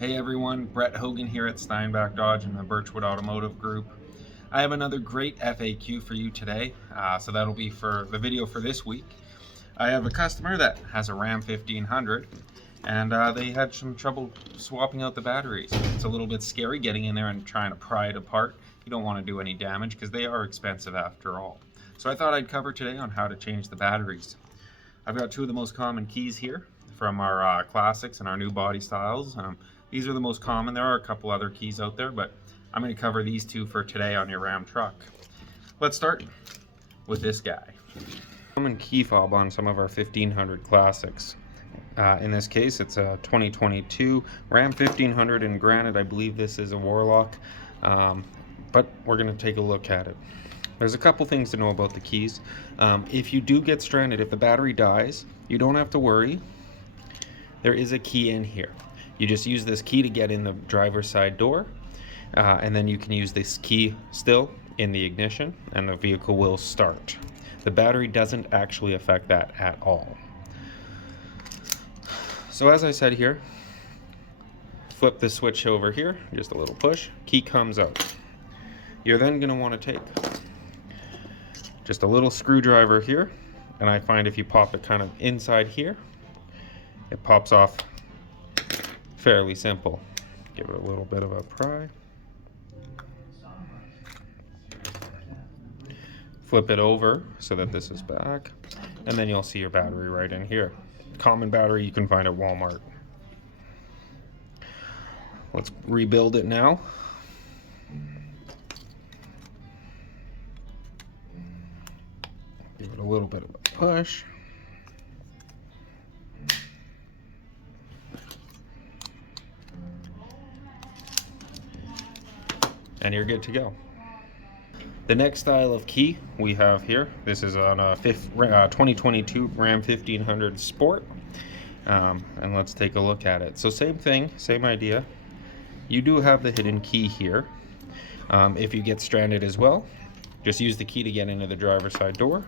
Hey everyone, Brett Hogan here at Steinbach Dodge and the Birchwood Automotive Group. I have another great FAQ for you today, so that'll be for the video for this week. I have a customer that has a Ram 1500 and they had some trouble swapping out the batteries. It's a little bit scary getting in there and trying to pry it apart. You don't want to do any damage because they are expensive after all. So I thought I'd cover today on how to change the batteries. I've got two of the most common keys here from our classics and our new body styles. These are the most common. There are a couple other keys out there, but I'm going to cover these two for today on your Ram truck. Let's start with this guy. Common key fob on some of our 1500 classics. In this case, it's a 2022 Ram 1500, and granted, I believe this is a Warlock, but we're going to take a look at it. There's a couple things to know about the keys. If you do get stranded, if the battery dies, you don't have to worry. There is a key in here. You just use this key to get in the driver's side door, and then you can use this key still in the ignition and the vehicle will start. The battery doesn't actually affect that at all. So as I said here, flip the switch over here, just a little push, key comes out. You're then going to want to take just a little screwdriver here, and I find if you pop it kind of inside here, it pops off fairly simple. Give it a little bit of a pry. Flip it over so that this is back, and then you'll see your battery right in here. Common battery you can find at Walmart. Let's rebuild it now. Give it a little bit of a push. And you're good to go. The next style of key we have here, this is on a 2022 Ram 1500 Sport, and let's take a look at it. So same thing, same idea. You do have the hidden key here. If you get stranded as well, just use the key to get into the driver's side door,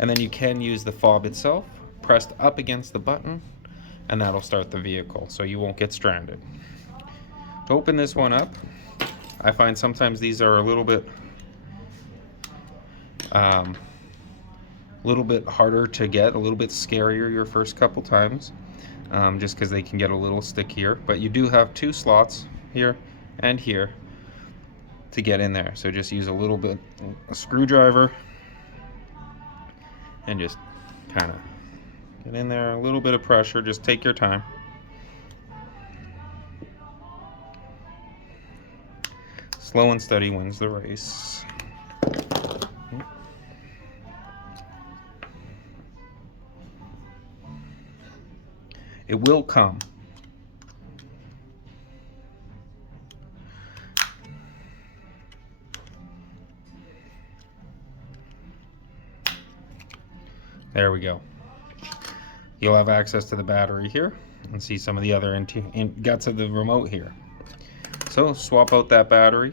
and then you can use the fob itself pressed up against the button, and that'll start the vehicle, so you won't get stranded. To open this one up, I find sometimes these are a little bit harder to get, a little bit scarier your first couple times, just because they can get a little stickier. But you do have two slots here and here to get in there. So just use a little bit, a screwdriver, and just kind of get in there, a little bit of pressure, just take your time. Slow and steady wins the race. It will come. There we go. You'll have access to the battery here and see some of the other guts of the remote here. So swap out that battery,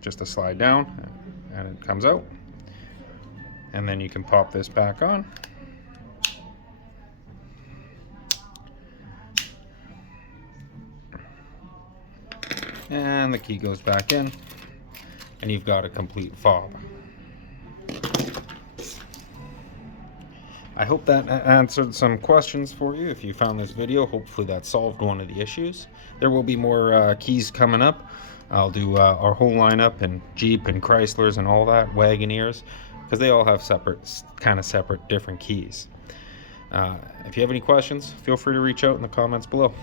just a slide down, and it comes out. And then you can pop this back on. And the key goes back in, and you've got a complete fob. I hope that answered some questions for you. If you found this video, hopefully that solved one of the issues. There will be more keys coming up. I'll do our whole lineup, and Jeep and Chryslers and all that, Wagoneers, because they all have separate different keys. If you have any questions, feel free to reach out in the comments below.